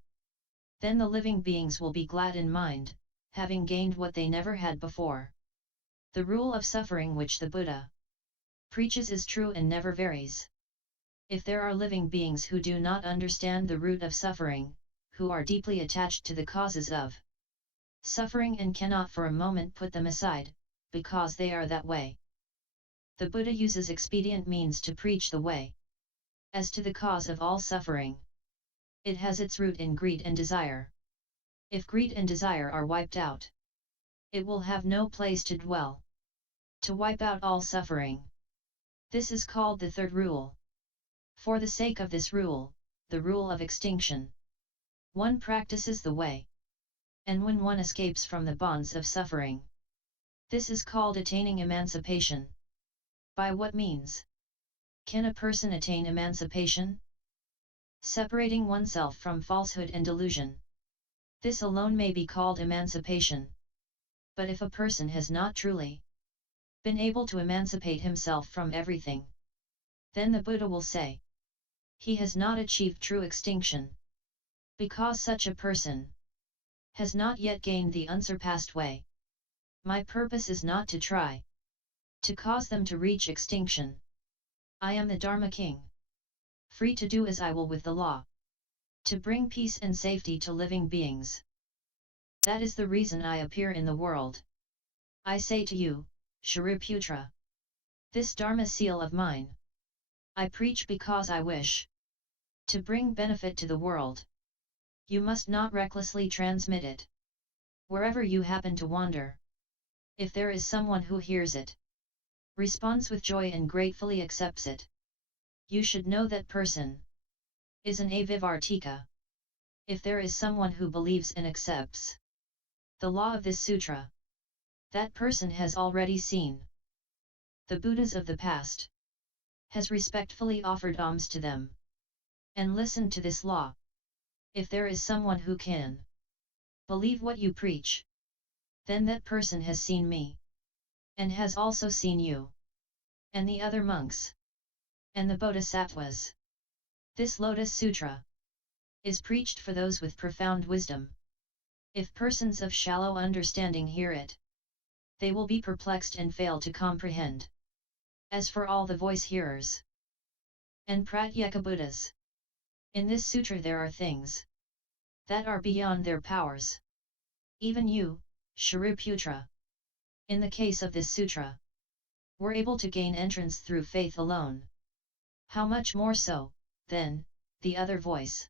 Then the living beings will be glad in mind, having gained what they never had before. The rule of suffering which the Buddha preaches is true and never varies. If there are living beings who do not understand the root of suffering, who are deeply attached to the causes of suffering and cannot for a moment put them aside, because they are that way, the Buddha uses expedient means to preach the way. As to the cause of all suffering, it has its root in greed and desire. If greed and desire are wiped out, it will have no place to dwell. To wipe out all suffering, this is called the third rule. For the sake of this rule, the rule of extinction, one practices the way. And when one escapes from the bonds of suffering, this is called attaining emancipation. By what means can a person attain emancipation? Separating oneself from falsehood and delusion. This alone may be called emancipation. But if a person has not truly been able to emancipate himself from everything, then the Buddha will say, he has not achieved true extinction. Because such a person has not yet gained the unsurpassed way. My purpose is not to try to cause them to reach extinction. I am the Dharma King, free to do as I will with the law, to bring peace and safety to living beings. That is the reason I appear in the world. I say to you, Shariputra, this Dharma seal of mine, I preach because I wish to bring benefit to the world. You must not recklessly transmit it. Wherever you happen to wander, if there is someone who hears it, responds with joy and gratefully accepts it, you should know that person is an avivartika. If there is someone who believes and accepts the law of this sutra, that person has already seen the Buddhas of the past, has respectfully offered alms to them, and listened to this law. If there is someone who can believe what you preach, then that person has seen me, and has also seen you, and the other monks, and the bodhisattvas. This Lotus Sutra is preached for those with profound wisdom. If persons of shallow understanding hear it, they will be perplexed and fail to comprehend. As for all the voice hearers and pratyeka Buddhas, in this sutra there are things that are beyond their powers. Even you, Shariputra, in the case of this sutra, were able to gain entrance through faith alone. How much more so, then, the other voice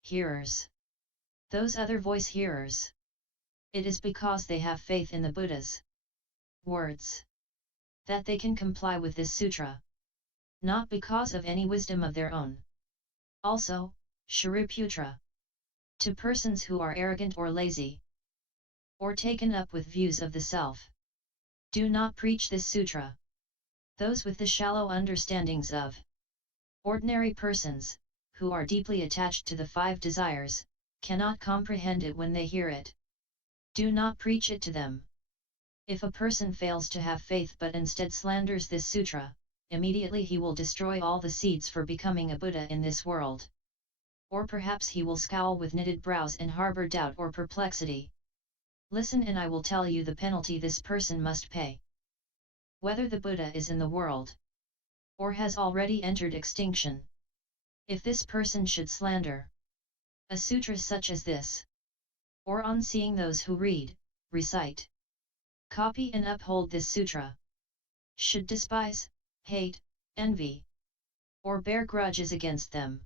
hearers. Those other voice hearers, it is because they have faith in the Buddha's words that they can comply with this sutra, not because of any wisdom of their own. Also, Shariputra, to persons who are arrogant or lazy, or taken up with views of the self, do not preach this sutra. Those with the shallow understandings of ordinary persons, who are deeply attached to the five desires, cannot comprehend it when they hear it. Do not preach it to them. If a person fails to have faith but instead slanders this sutra, immediately he will destroy all the seeds for becoming a Buddha in this world. Or perhaps he will scowl with knitted brows and harbor doubt or perplexity. Listen and I will tell you the penalty this person must pay. Whether the Buddha is in the world, or has already entered extinction. If this person should slander a sutra such as this, or on seeing those who read, recite, copy and uphold this sutra, should despise, hate, envy, or bear grudges against them,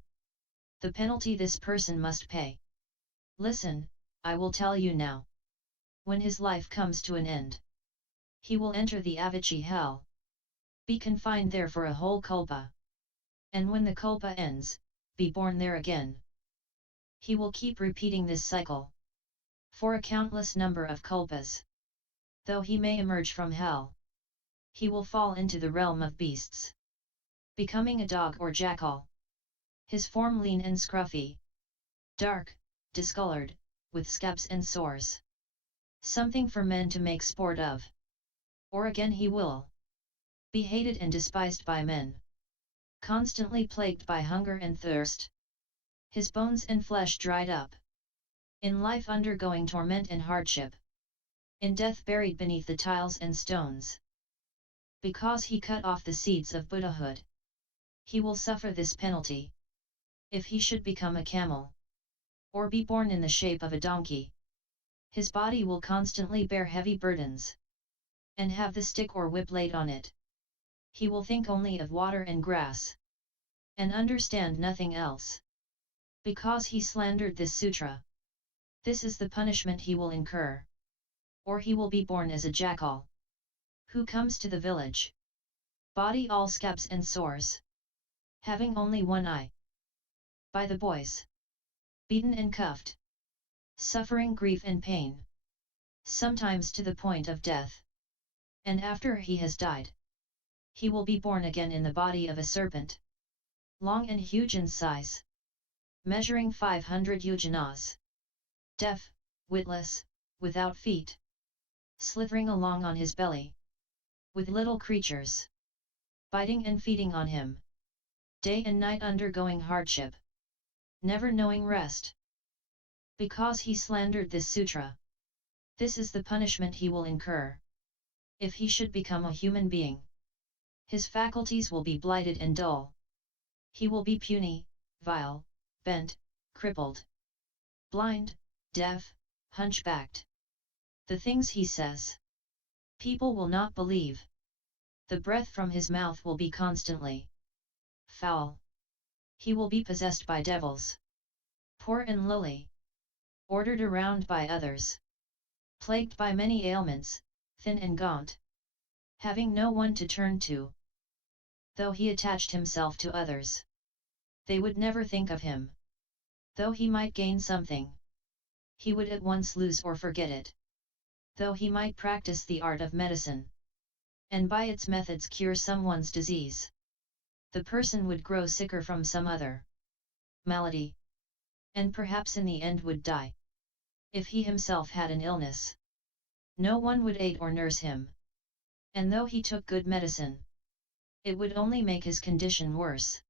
the penalty this person must pay. Listen, I will tell you now. When his life comes to an end, he will enter the Avicii hell, be confined there for a whole kalpa, and when the kalpa ends, be born there again. He will keep repeating this cycle for a countless number of kalpas. Though he may emerge from hell, he will fall into the realm of beasts, becoming a dog or jackal. His form lean and scruffy, dark, discolored, with scabs and sores. Something for men to make sport of. Or again he will be hated and despised by men, constantly plagued by hunger and thirst. His bones and flesh dried up. In life undergoing torment and hardship. In death buried beneath the tiles and stones. Because he cut off the seeds of Buddhahood, he will suffer this penalty. If he should become a camel, or be born in the shape of a donkey, his body will constantly bear heavy burdens, and have the stick or whip laid on it. He will think only of water and grass, and understand nothing else. Because he slandered this sutra. This is the punishment he will incur. Or he will be born as a jackal, who comes to the village, body all scabs and sores, having only one eye, by the boys, beaten and cuffed, suffering grief and pain, sometimes to the point of death. And after he has died, He will be born again in the body of a serpent, long and huge in size, measuring 500 yojanas, deaf, witless, without feet, slithering along on his belly, with little creatures biting and feeding on him, day and night undergoing hardship, never knowing rest. Because he slandered this sutra, this is the punishment he will incur. If he should become a human being, his faculties will be blighted and dull. He will be puny, vile, bent, crippled, blind, deaf, hunchbacked. The things he says, people will not believe. The breath from his mouth will be constantly foul. He will be possessed by devils, poor and lowly, ordered around by others, plagued by many ailments, thin and gaunt, having no one to turn to. Though he attached himself to others, they would never think of him. Though he might gain something, he would at once lose or forget it. Though he might practice the art of medicine, and by its methods cure someone's disease, the person would grow sicker from some other malady, and perhaps in the end would die. If he himself had an illness, no one would aid or nurse him. And though he took good medicine, it would only make his condition worse.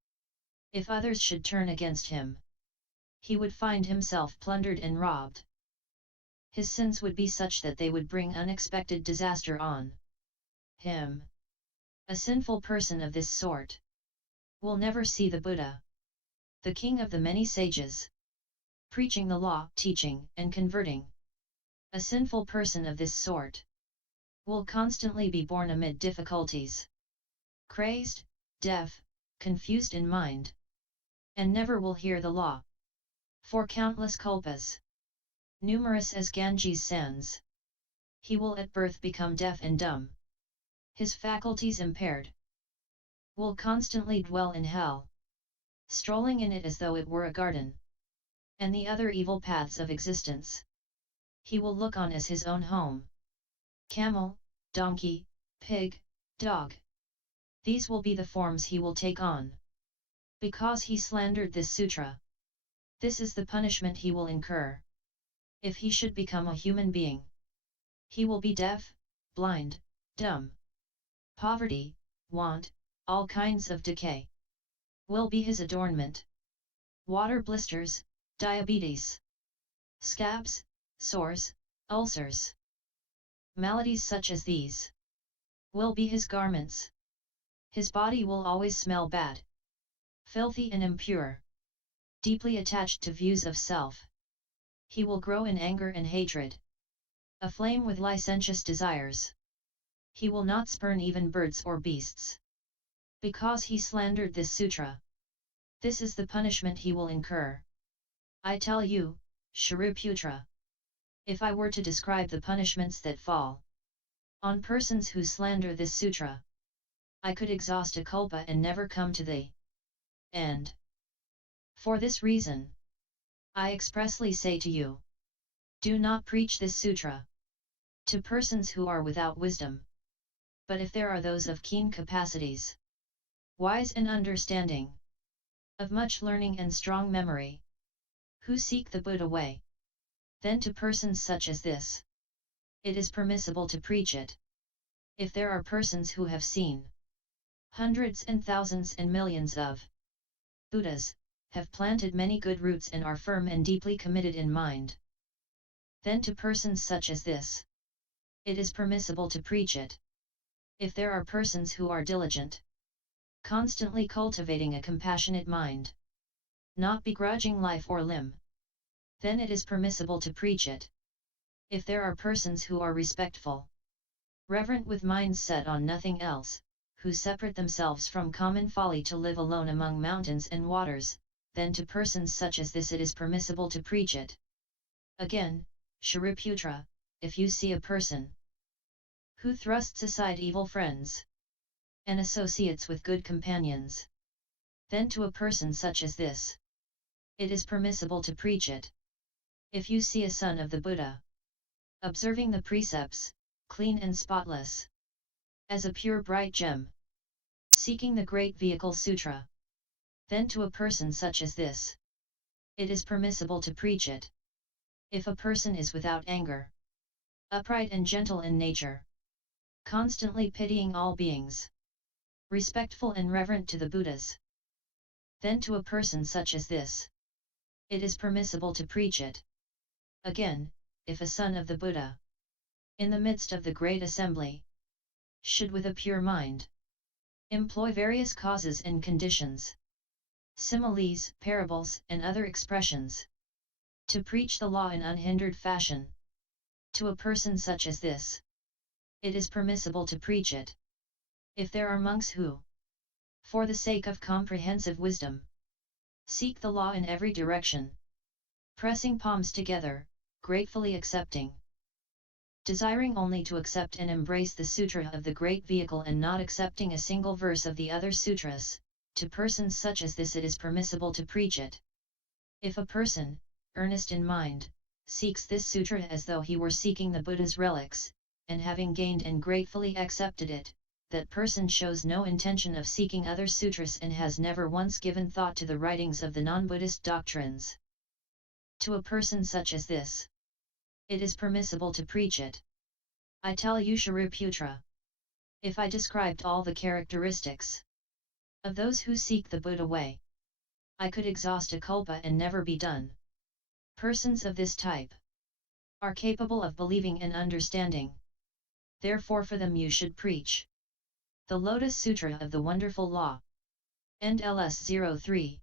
If others should turn against him, he would find himself plundered and robbed. His sins would be such that they would bring unexpected disaster on him. A sinful person of this sort will never see the Buddha, the king of the many sages, preaching the law, teaching, and converting. A sinful person of this sort will constantly be born amid difficulties, crazed, deaf, confused in mind, and never will hear the law. For countless kalpas, numerous as Ganges sands, he will at birth become deaf and dumb. His faculties impaired, will constantly dwell in hell, strolling in it as though it were a garden, and the other evil paths of existence he will look on as his own home. Camel, donkey, pig, dog. These will be the forms he will take on. Because he slandered this sutra, this is the punishment he will incur. If he should become a human being, he will be deaf, blind, dumb. Poverty, want, all kinds of decay will be his adornment. Water blisters, diabetes, scabs, sores, ulcers, maladies such as these will be his garments. His body will always smell bad, filthy and impure, deeply attached to views of self. He will grow in anger and hatred, aflame with licentious desires. He will not spurn even birds or beasts. Because he slandered this sutra, this is the punishment he will incur. I tell you, Shariputra, if I were to describe the punishments that fall on persons who slander this sutra, I could exhaust a kalpa and never come to the end. For this reason, I expressly say to you, do not preach this sutra to persons who are without wisdom. But if there are those of keen capacities, wise and understanding, of much learning and strong memory, who seek the Buddha way, then to persons such as this, it is permissible to preach it. If there are persons who have seen hundreds and thousands and millions of Buddhas, have planted many good roots and are firm and deeply committed in mind, then to persons such as this, it is permissible to preach it. If there are persons who are diligent, constantly cultivating a compassionate mind, not begrudging life or limb, then it is permissible to preach it. If there are persons who are respectful, reverent with minds set on nothing else, who separate themselves from common folly to live alone among mountains and waters, then to persons such as this it is permissible to preach it. Again, Shariputra, if you see a person who thrusts aside evil friends and associates with good companions, then to a person such as this, it is permissible to preach it. If you see a son of the Buddha, observing the precepts, clean and spotless, as a pure bright gem, Seeking the Great Vehicle Sutra. Then to a person such as this, it is permissible to preach it. If a person is without anger, upright and gentle in nature, constantly pitying all beings, respectful and reverent to the Buddhas, then to a person such as this, it is permissible to preach it. Again, if a son of the Buddha, in the midst of the great assembly, should with a pure mind, employ various causes and conditions, similes, parables, and other expressions, to preach the law in unhindered fashion, to a person such as this, it is permissible to preach it. If there are monks who, for the sake of comprehensive wisdom, seek the law in every direction, pressing palms together, gratefully accepting, desiring only to accept and embrace the sutra of the great vehicle and not accepting a single verse of the other sutras, to persons such as this it is permissible to preach it. If a person, earnest in mind, seeks this sutra as though he were seeking the Buddha's relics, and having gained and gratefully accepted it, that person shows no intention of seeking other sutras and has never once given thought to the writings of the non-Buddhist doctrines. To a person such as this, it is permissible to preach it. I tell you, Shariputra, if I described all the characteristics of those who seek the Buddha way, I could exhaust a kalpa and never be done. Persons of this type are capable of believing and understanding. Therefore for them you should preach the Lotus Sutra of the Wonderful Law. End LS 03